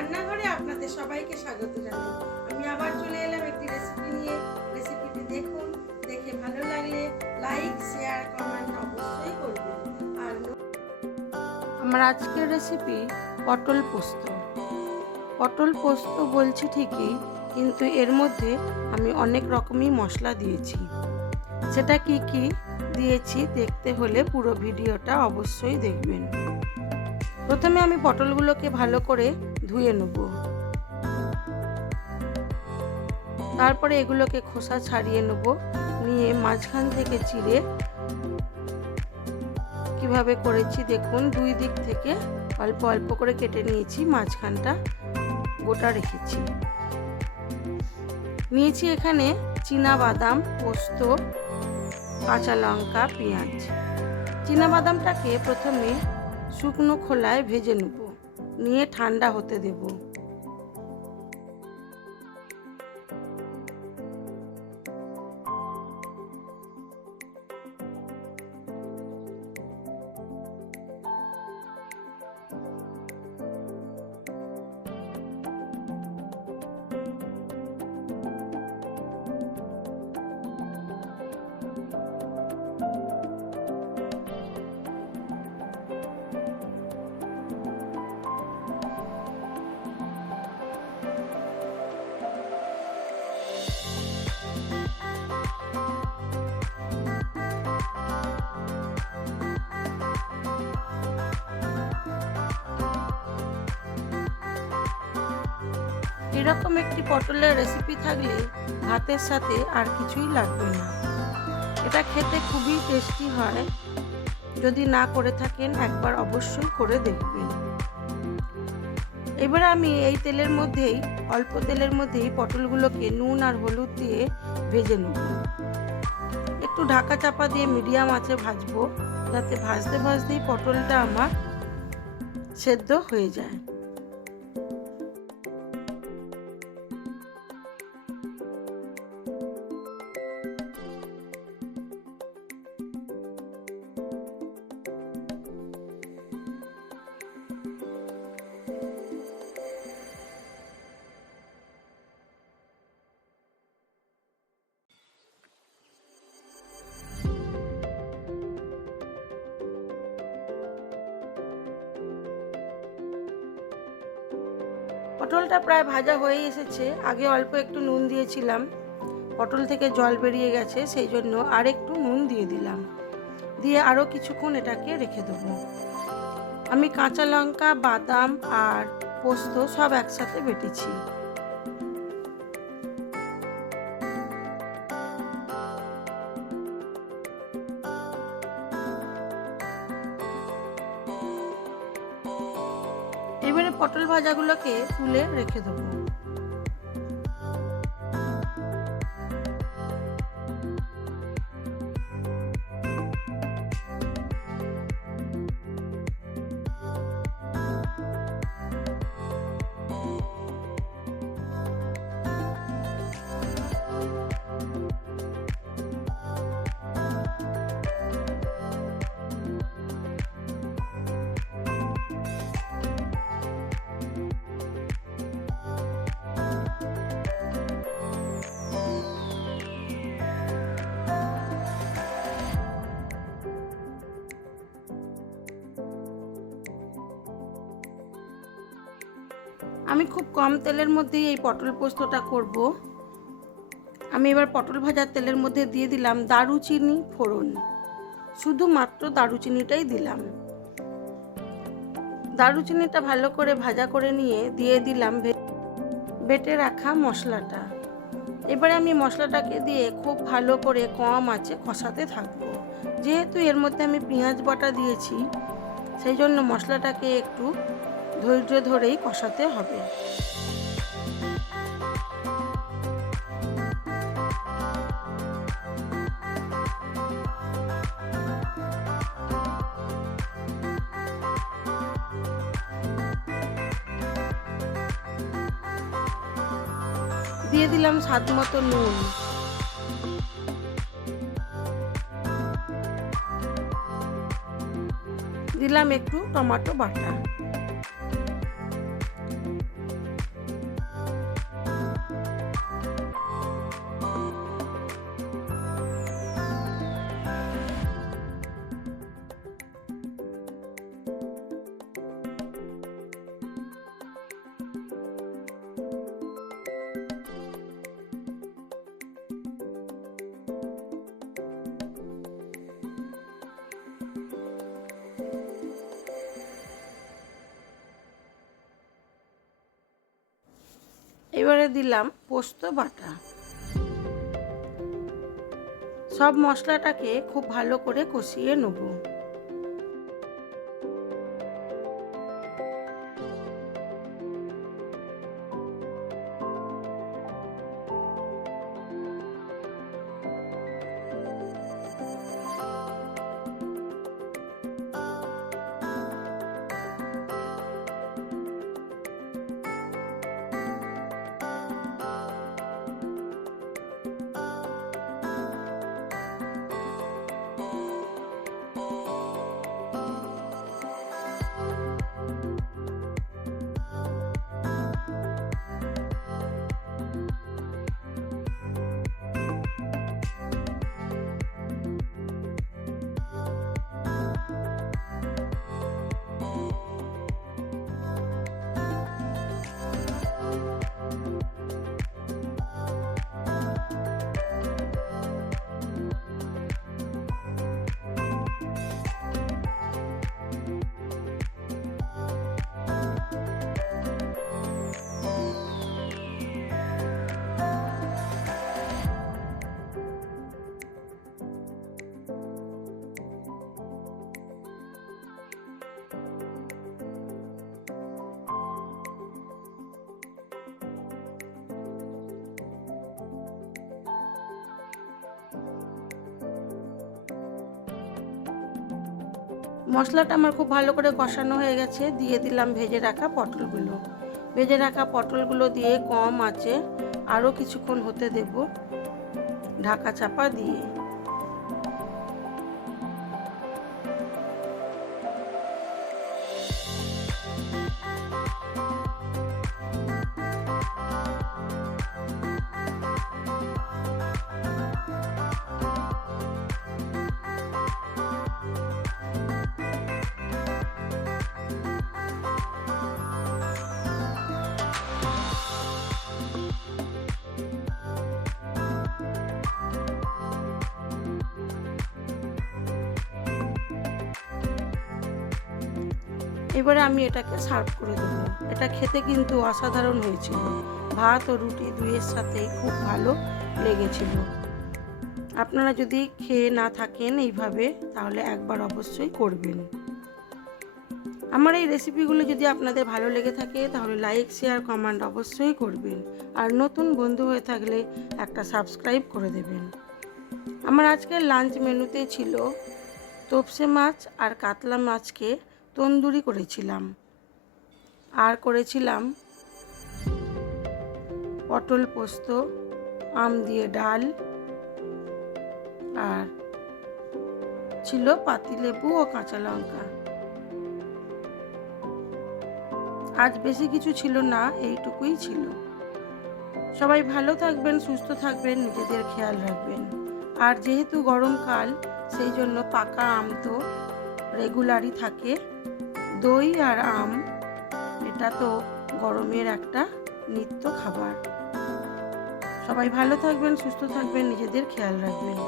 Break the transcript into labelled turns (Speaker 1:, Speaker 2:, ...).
Speaker 1: রান্নাঘরে আপনাদের সবাইকে স্বাগত জানাই। আমি আবার চলে এলাম একটি রেসিপি নিয়ে। রেসিপিটি দেখুন, দেখে ভালো লাগলে লাইক শেয়ার কমেন্ট অবশ্যই করবেন। আর
Speaker 2: আমার আজকের রেসিপি পটল পোস্ত। পটল পোস্ত বলছি ঠিকই, কিন্তু এর মধ্যে আমি অনেক রকমই মশলা দিয়েছি। সেটা কি কি দিয়েছি দেখতে হলে পুরো ভিডিওটা অবশ্যই দেখবেন। প্রথমে আমি পটলগুলোকে ভালো করে ধুয়ে নেব। তারপরে এগুলোকে খোসা ছাড়িয়ে নেব। নিয়ে মাঝখান থেকে চিড়ে কীভাবে করেছি দেখুন, দুই দিক থেকে অল্প অল্প করে কেটে নিয়েছি, মাঝখানটা গোটা রেখেছি। নিয়েছি এখানে চীনা বাদাম পোস্ত, কাঁচা লঙ্কা, পেঁয়াজ। চীনা বাদামটাকে প্রথমে শুকনো খোলায় ভেজে নেব। নিয়ে ঠান্ডা হতে দেব। এরকম একটি পটলের রেসিপি থাকলে ভাতের সাথে আর কিছুই লাগবে না। এটা খেতে খুবই টেস্টি হয়। যদি না করে থাকেন, একবার অবশ্যই করে দেখবেন। এবার আমি এই তেলের মধ্যেই, অল্প তেলের মধ্যেই পটলগুলোকে নুন আর হলুদ দিয়ে ভেজে নেব। একটু ঢাকা চাপা দিয়ে মিডিয়াম আঁচে ভাজবো, যাতে ভাজতে ভাজতেই পটলটা আমার সেদ্ধ হয়ে যায়। পটলটা প্রায় ভাজা হয়ে এসেছে। আগে অল্প একটু নুন দিয়েছিলাম। পটল থেকে জল বেরিয়ে গেছে, সেই জন্য আর একটু নুন দিয়ে দিলাম। দিয়ে আরও কিছুক্ষণ এটাকে রেখে দেবো। আমি কাঁচা লঙ্কা, বাদাম আর পোস্ত সব একসাথে বেটেছি। ভাজাগুলোকে তুলে রেখে দেবো। আমি খুব কম তেলের মধ্যেই এই পটল পোস্তটা করব। আমি এবার পটল ভাজার তেলের মধ্যে দিয়ে দিলাম দারুচিনি ফোড়ন। শুধুমাত্র দারুচিনিটাই দিলাম। দারুচিনিটা ভালো করে ভাজা করে নিয়ে দিয়ে দিলাম বেটে রাখা মশলাটা। এবারে আমি মশলাটাকে দিয়ে খুব ভালো করে কম আছে কষাতে থাকব। যেহেতু এর মধ্যে আমি পেঁয়াজ বাটা দিয়েছি, সেই জন্য মশলাটাকে একটু ধৈর্য ধরেই কষাতে হবে। দিয়ে দিলাম স্বাদ মতো নুন। দিলাম একটু টমেটো বাটা। এবারে দিলাম পোস্ত বাটা। সব মশলাটাকে খুব ভালো করে কষিয়ে নেব। মশলাটা আমার খুব ভালো করে কষানো হয়ে গেছে, দিয়ে দিলাম ভেজে রাখা পটলগুলো। ভেজে রাখা পটলগুলো দিয়ে কম আছে, আরও কিছুক্ষণ হতে দেব, ঢাকা চাপা দিয়ে। এবারে আমি এটাকে সার্ভ করে দেবো। এটা খেতে কিন্তু অসাধারণ হয়েছিল। ভাত ও রুটি দুইয়ের সাথে খুব ভালো লেগেছিল। আপনারা যদি খেয়ে না থাকেন এইভাবে, তাহলে একবার অবশ্যই করবেন। আমার এই রেসিপিগুলো যদি আপনাদের ভালো লেগে থাকে, তাহলে লাইক শেয়ার কমেন্ট অবশ্যই করবেন। আর নতুন বন্ধু হয়ে থাকলে একটা সাবস্ক্রাইব করে দেবেন। আমার আজকের লাঞ্চ মেনুতে ছিল তোপসে মাছ আর কাতলা মাছকে তন্দুরি করেছিলাম। আর করেছিলাম পটল পোস্ত, আম দিয়ে ডাল, আর ছিল পাতিলেবু ও কাঁচা লঙ্কা। আজ বেশি কিছু ছিল না, এইটুকুই ছিল। সবাই ভালো থাকবেন, সুস্থ থাকবেন, নিজেদের খেয়াল রাখবেন। আর যেহেতু গরমকাল, সেই জন্য পাকা আম তো রেগুলারই থাকে। দই আর আম, এটা তো গরমের একটা নিত্য খাবার। সবাই ভালো থাকবেন, সুস্থ থাকবেন, নিজেদের খেয়াল রাখবেন।